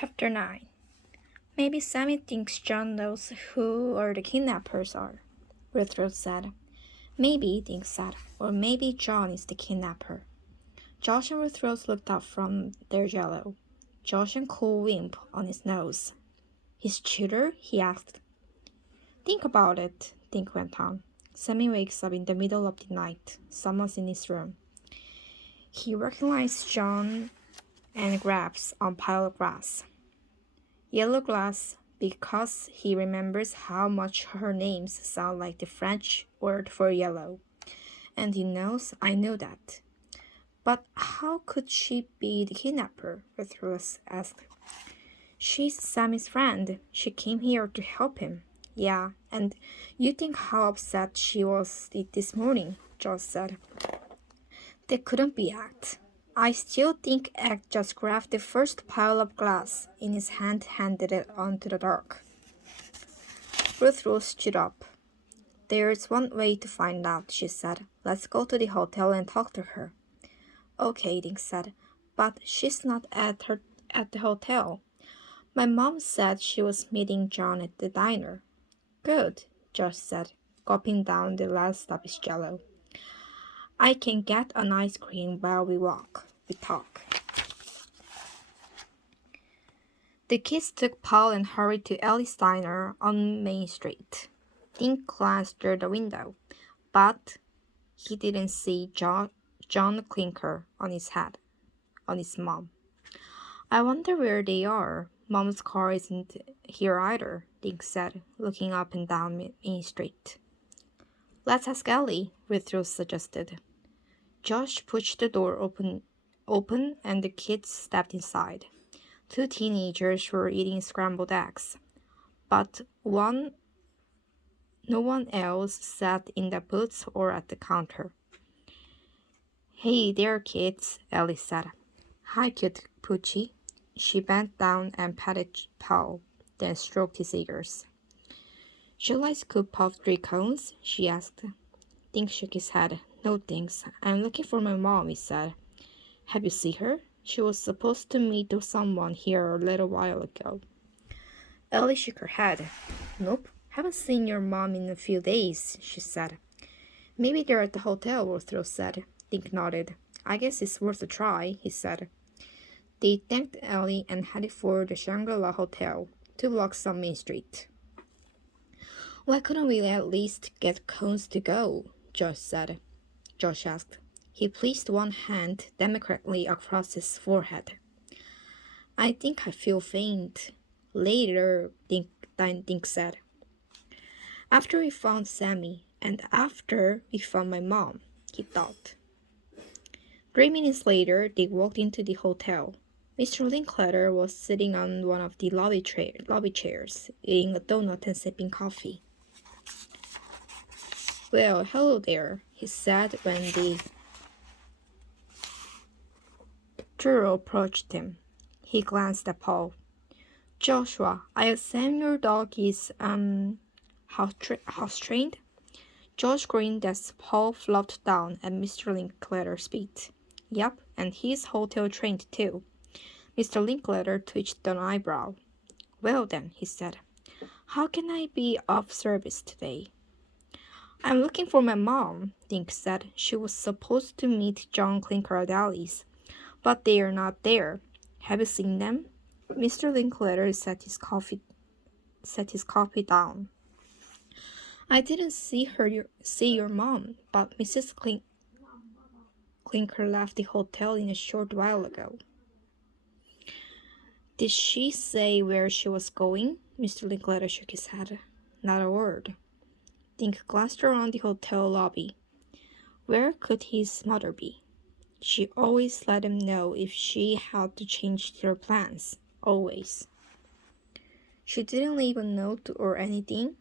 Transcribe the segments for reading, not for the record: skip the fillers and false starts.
Chapter 9. Maybe Sammy thinks John knows who or the kidnappers are, Ruth said. Maybe, Dink said, or maybe John is the kidnapper. Josh and Ruth looked up from their jello. Josh and cool wimp on his nose. His tutor? He asked. Think about it, Dink went on. Sammy wakes up in the middle of the night. Someone's in his room. He recognized John and grabs on pile of glass. Yellow glass, because he remembers how much her names sound like the French word for yellow. And he knows I know that. But how could she be the kidnapper? Ruth asked. She's Sammy's friend. She came here to help him. Yeah, and you think how upset she was this morning, Josh said. That couldn't be Act. I still think Act just grabbed the first pile of glass in his hand and handed it onto the dark. Ruth stood up. There's one way to find out, she said. Let's go to the hotel and talk to her. Okay, Dink said, but she's not at the hotel. My mom said she was meeting John at the diner. Good, Josh said, gulping down the last of his jello. I can get an ice cream while we talk. The kids took Paul and hurried to Ellie's diner on Main Street. Dink glanced through the window, but he didn't see John Clinker on his mom. I wonder where they are. Mom's car isn't here either, Dink said, looking up and down Main Street. Let's ask Ellie, Ruth suggested. Josh pushed the door open and the kids stepped inside. 2 teenagers were eating scrambled eggs, but no one else sat in the booths or at the counter. Hey there, kids, Ellie said. Hi, cute Poochie. She bent down and patted Paul, then stroked his ears. Shall I scoop off 3 cones? She asked. Dink shook his head. No thanks. I'm looking for my mom, he said. Have you seen her? She was supposed to meet someone here a little while ago. Ellie shook her head. Nope, haven't seen your mom in a few days, she said. Maybe they're at the hotel, Ruth said. Dink nodded. I guess it's worth a try, he said. They thanked Ellie and headed for the Shangri-La Hotel, 2 blocks on Main Street. Why couldn't we at least get cones to go? Josh asked. He placed one hand democratically across his forehead. I think I feel faint. Later, Dink said. After we found Sammy, and after we found my mom, he thought. 3 minutes later, they walked into the hotel. Mr. Linklater was sitting on one of the lobby chairs, eating a donut and sipping coffee. Well, hello there, he said when the juror approached him. He glanced at Paul. Joshua, I assume your dog is, house-trained? Josh grinned as Paul flopped down at Mr. Linklater's feet. Yep, and he's hotel-trained too. Mr. Linklater twitched an eyebrow. Well then, he said, how can I be of service today? I'm looking for my mom, Dink said. She was supposed to meet John Clinker at Ellie's, but they are not there. Have you seen them? Mr. Linklater set his coffee down. I didn't see your mom, but Mrs. Clinker left the hotel a short while ago. Did she say where she was going? Mr. Linklater shook his head. Not a word. Dink glanced around the hotel lobby. Where could his mother be? She always let him know if she had to change their plans. Always. She didn't leave a note or anything?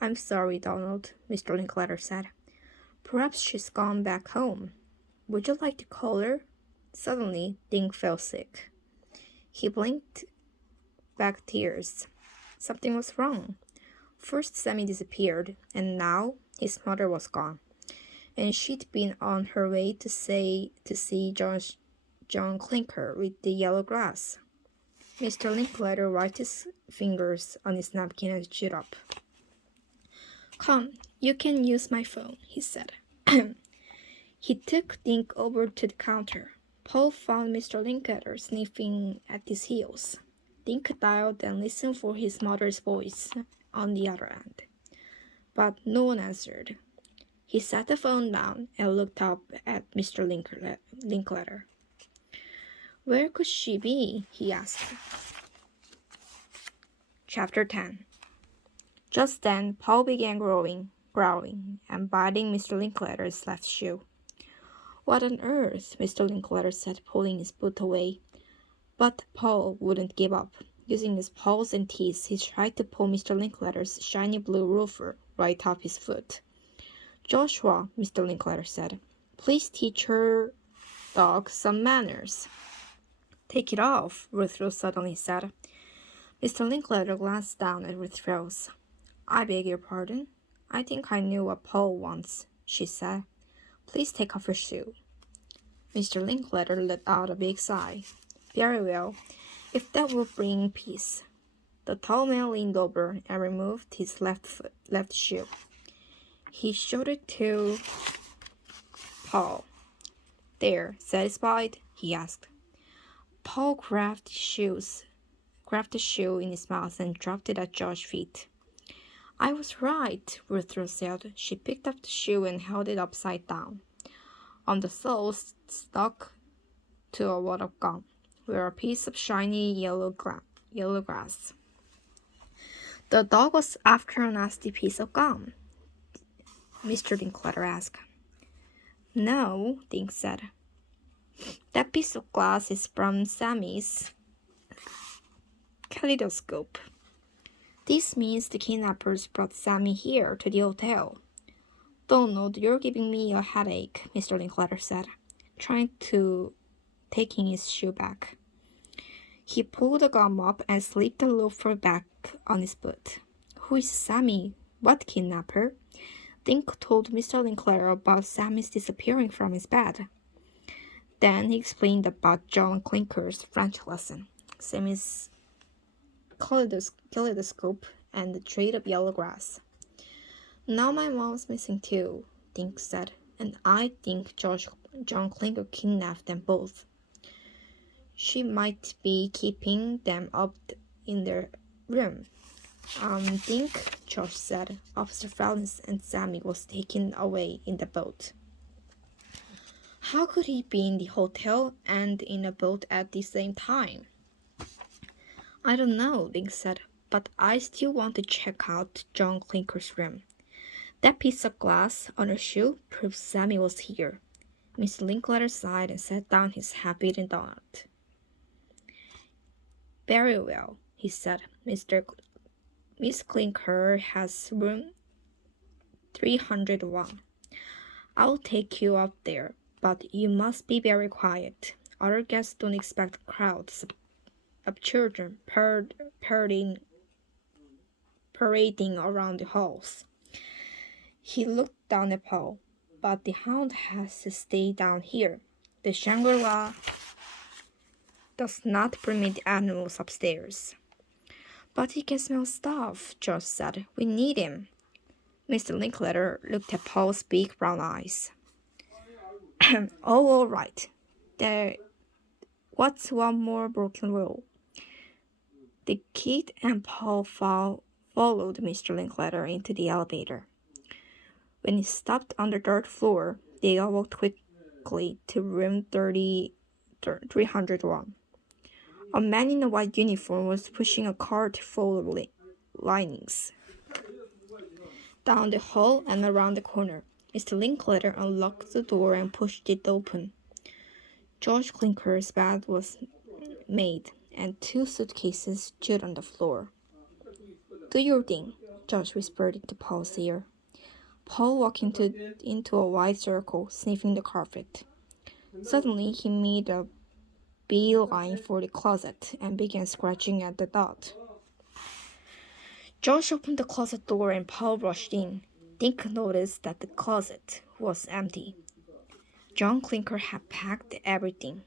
I'm sorry, Donald, Mr. Linklater said. Perhaps she's gone back home. Would you like to call her? Suddenly, Dink felt sick. He blinked back tears. Something was wrong. First Sammy disappeared, and now his mother was gone. And she'd been on her way to see John Clinker with the yellow glass. Mr. Linklater wiped his fingers on his napkin and stood up. Come, you can use my phone, he said. He took Dink over to the counter. Paul found Mr. Linklater sniffing at his heels. Dink dialed and listened for his mother's voice on the other end. But no one answered. He set the phone down and looked up at Mr. Linklater. Where could she be? He asked. Chapter 10. Just then, Paul began growling, and biting Mr. Linklater's left shoe. What on earth? Mr. Linklater said, pulling his boot away. But Paul wouldn't give up. Using his paws and teeth, he tried to pull Mr. Linklater's shiny blue roofer right off his foot. Joshua, Mr. Linklater said, please teach her dog some manners. Take it off, Ruth Rose suddenly said. Mr. Linklater glanced down at Ruth Rose. I beg your pardon? I think I knew what Paul wants, she said. Please take off your shoe. Mr. Linklater let out a big sigh. Very well, if that will bring peace. The tall man leaned over and removed his left shoe. He showed it to Paul. There, satisfied? He asked. Paul grabbed the shoe in his mouth and dropped it at Josh's feet. I was right, Ruth Rose said. She picked up the shoe and held it upside down. On the sole stuck to a wad of gum, were a piece of shiny yellow grass. The dog was after a nasty piece of gum, Mr. Linklater asked. No, Dink said. That piece of glass is from Sammy's kaleidoscope. This means the kidnappers brought Sammy here to the hotel. Donald, you're giving me a headache, Mr. Linklater said, taking his shoe back. He pulled the gum up and slipped the loafer back on his boot. Who is Sammy? What kidnapper? Dink told Mr. Linklater about Sammy's disappearing from his bed. Then he explained about John Clinker's French lesson, Sammy's kaleidoscope, and the trade of yellow grass. Now my mom's missing too, Dink said, and I think John Clinker kidnapped them both. She might be keeping them up in their room. Dink, Josh said. Officer Fallon and Sammy was taken away in the boat. How could he be in the hotel and in a boat at the same time? I don't know, Dink said, but I still want to check out John Clinker's room. That piece of glass on her shoe proves Sammy was here. Mr. Linklater sighed and set down his half-eaten donut. Very well, he said. Miss Clinker has room 301. I'll take you up there, but you must be very quiet. Other guests don't expect crowds of children parading around the halls. He looked down at Paul. But the hound has to stay down here. The Shangri-La does not permit animals upstairs. But he can smell stuff, Josh said. We need him. Mr. Linklater looked at Paul's big brown eyes. Oh, all right. What's one more broken rule? The kid and Paul followed Mr. Linklater into the elevator. When he stopped on the dirt floor, they all walked quickly to room 301. A man in a white uniform was pushing a cart full of linings. Down the hall and around the corner, Mr. Linklater unlocked the door and pushed it open. George Clinker's bed was made, and 2 suitcases stood on the floor. Do your thing, George whispered into Paul's ear. Paul walked into a wide circle, sniffing the carpet. Suddenly, he made a beeline for the closet and began scratching at the dot. Josh opened the closet door and Paul rushed in. Dink noticed that the closet was empty. John Clinker had packed everything.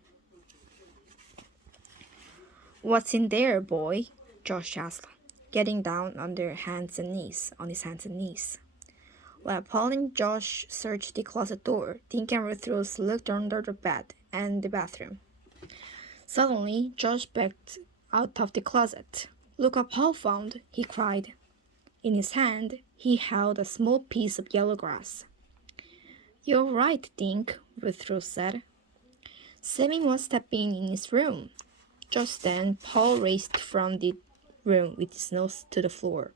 What's in there, boy? Josh asked, getting down on his hands and knees. While Paul and Josh searched the closet door, Dink and Ruth looked under the bed and the bathroom. Suddenly, Josh backed out of the closet. Look what Paul found, he cried. In his hand, he held a small piece of yellow grass. You're right, Dink, Ruth said. Sammy must have been in his room. Just then, Paul raced from the room with his nose to the floor.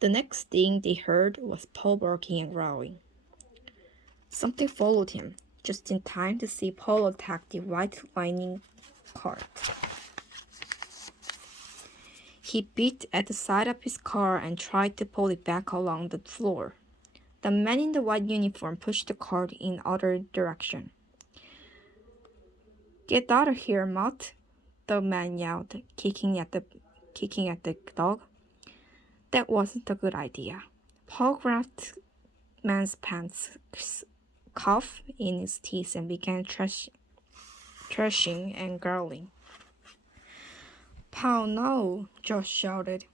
The next thing they heard was Paul barking and growling. Something followed him, just in time to see Paul attack the white lining cart. He beat at the side of his car and tried to pull it back along the floor. The man in the white uniform pushed the cart in other direction. Get out of here, Mutt, the man yelled, kicking at the dog. That wasn't a good idea. Paul grabbed man's pants cuff in his teeth and began thrashing and growling. Paul, no, Josh shouted.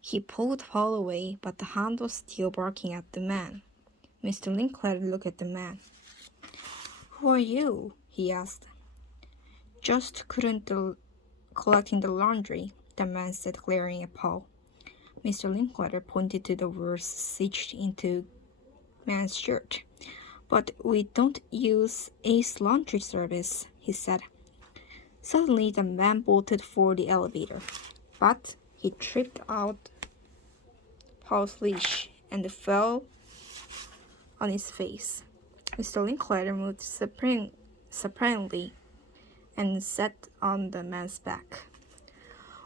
He pulled Paul away, but the hound was still barking at the man. Mr. Linklater looked at the man. Who are you? He asked. Just collecting the laundry, the man said, glaring at Paul. Mr. Linklater pointed to the words stitched into man's shirt. But we don't use Ace Laundry Service, he said. Suddenly, the man bolted for the elevator, but he tripped out Paul's leash and fell on his face. Mr. Linklater moved surprisingly and sat on the man's back.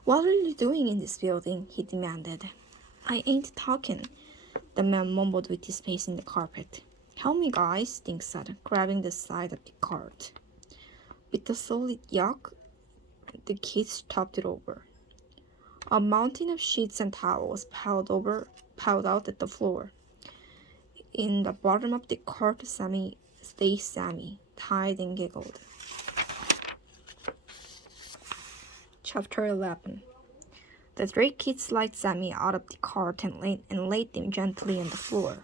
What are you doing in this building? He demanded. I ain't talking, the man mumbled with his face in the carpet. Help me, guys, Dink said, grabbing the side of the cart. With a solid yuck, the kids topped it over. A mountain of sheets and towels piled out at the floor. In the bottom of the cart, Sammy, tied and giggled. Chapter 11. The three kids led Sammy out of the cart and laid him gently on the floor.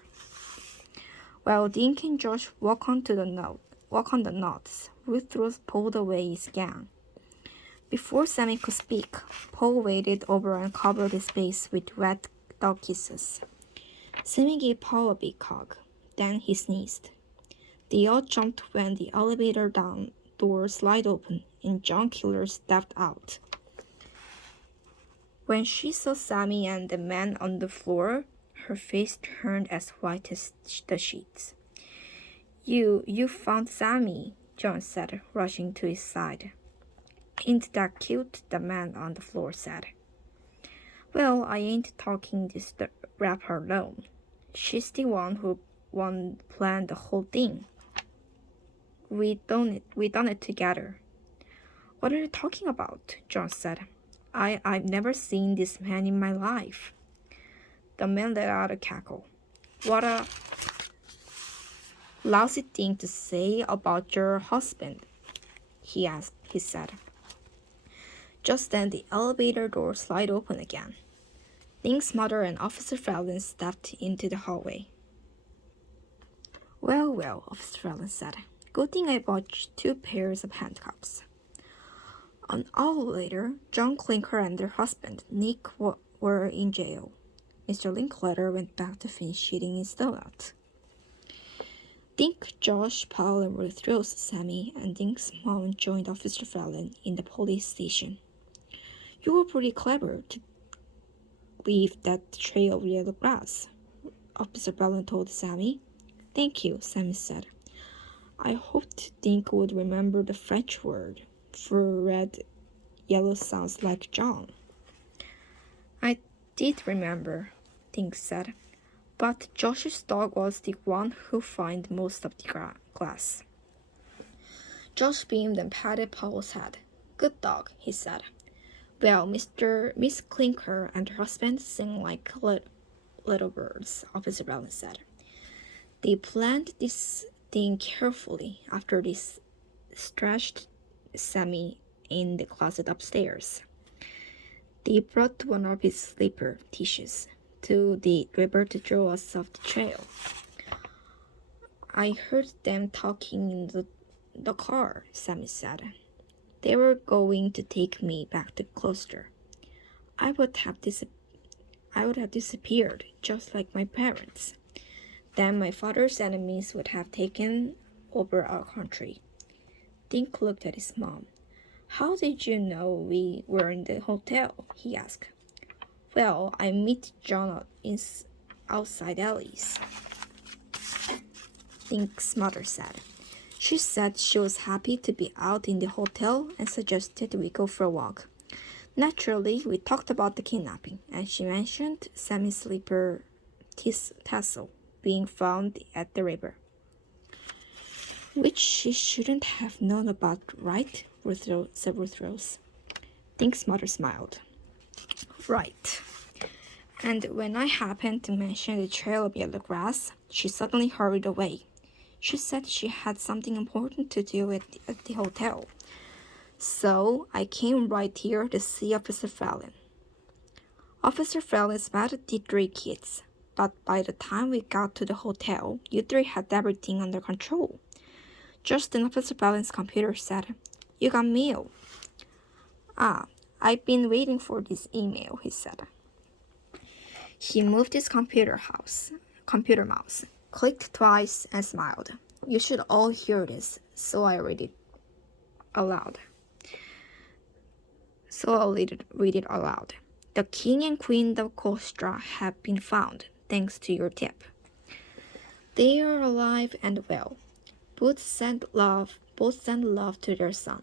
While Dink and Josh walked on the nuts, Ruth pulled away his gown. Before Sammy could speak, Paul waded over and covered his face with wet dog kisses. Sammy gave Paul a big hug. Then he sneezed. They all jumped when the elevator door slid open and John Killer stepped out. When she saw Sammy and the man on the floor, her face turned as white as the sheets. You found Sammy, John said, rushing to his side. Ain't that cute? The man on the floor said. Well, I ain't talking this rapper alone. She's the one who planned the whole thing. We done it together. What are you talking about? John said. I've never seen this man in my life. The man let out a cackle. What a lousy thing to say about your husband, he said. Just then the elevator door slid open again. Dink's mother and Officer Fallon stepped into the hallway. Well, Officer Fallon said. Good thing I bought 2 pairs of handcuffs. An hour later, John Clinker and their husband, Nick, were in jail. Mr. Linklater went back to finish eating his donut. Dink, Josh, Paul, and Ruth, Sammy, and Dink's mom joined Officer Fallon in the police station. You were pretty clever to leave that trail of yellow grass, Officer Fallon told Sammy. Thank you, Sammy said. I hoped Dink would remember the French word for red. Yellow sounds like John. I did remember, Dink said, but Josh's dog was the one who found most of the glass. Josh beamed and patted Paul's head. Good dog, he said. Well, Miss Clinker and her husband sing like little birds, Officer Fallon said. They planned this thing carefully after they stashed Sammy in the closet upstairs. They brought one of his sleeper tissues to the river to draw us off the trail. I heard them talking in the car, Sammy said. They were going to take me back to Gloucester. I would have disappeared, just like my parents. Then my father's enemies would have taken over our country. Dink looked at his mom. How did you know we were in the hotel? He asked. Well, I met John outside Ellie's, Dink's mother said. She said she was happy to be out in the hotel and suggested we go for a walk. Naturally, we talked about the kidnapping, and she mentioned Sammy's sleeper tassel being found at the river. Which she shouldn't have known about, right? Said Ruth Rose. Dink's mother smiled. Right. And when I happened to mention the trail of yellow grass, she suddenly hurried away. She said she had something important to do at the hotel. So I came right here to see Officer Fallon. Officer Fallon spotted the 3 kids, but by the time we got to the hotel, you 3 had everything under control. Just then Officer Fallon's computer said, You got mail. Ah, I've been waiting for this email, he said. He moved his computer mouse, clicked twice, and smiled. You should all hear this, so I read it aloud. The king and queen of Gloucester have been found, thanks to your tip. They are alive and well. Both send love to their son.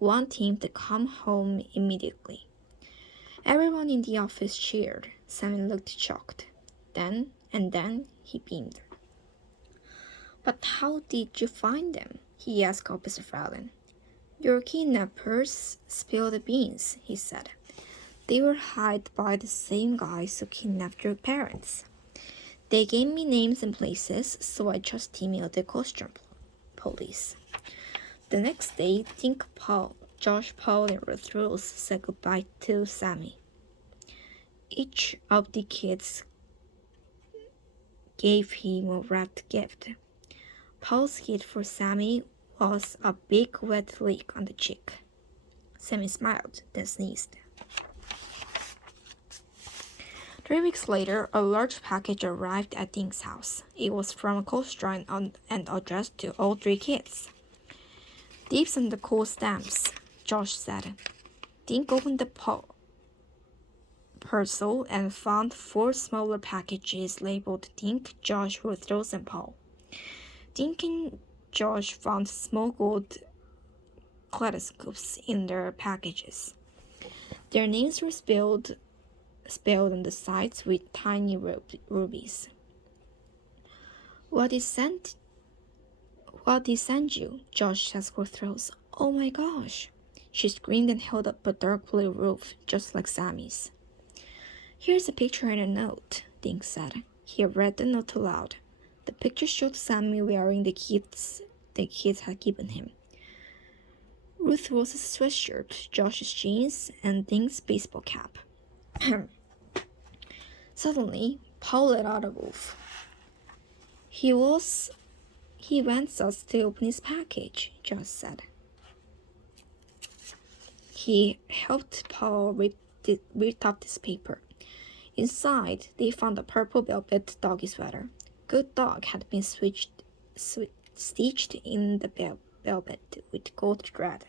Want him to come home immediately. Everyone in the office cheered. Sammy looked shocked. Then he beamed. But how did you find them? He asked Officer Fallon. Your kidnappers spilled the beans, he said. They were hired by the same guys who kidnapped your parents. They gave me names and places, so I just emailed the Gloucester police. The next day, Josh, Paul, and Ruth Rose said goodbye to Sammy. Each of the kids gave him a wrapped gift. Paul's gift for Sammy was a big wet lick on the cheek. Sammy smiled, then sneezed. 3 weeks later, a large package arrived at Dink's house. It was from Gloucester and addressed to all 3 kids. Dibs on the cool stamps, Josh said. Dink opened the parcel and found 4 smaller packages labeled Dink, Josh, Ruth Rose, and Paul. Dink and Josh found small gold kaleidoscopes in their packages. Their names were spelled on the sides with tiny rubies. What did send you? Josh asked Ruth Rose. Oh my gosh! She screamed and held up a dark blue roof, just like Sammy's. Here's a picture and a note, Dink said. He read the note aloud. The picture showed Sammy wearing the kids had given him. Ruth Rose's sweatshirt, Josh's jeans, and Dink's baseball cap. Suddenly, Paul let out a woof. He wants us to open his package, Josh said. He helped Paul rip up this paper. Inside, they found a purple velvet doggy sweater. Good Dog had been stitched in the velvet with gold thread.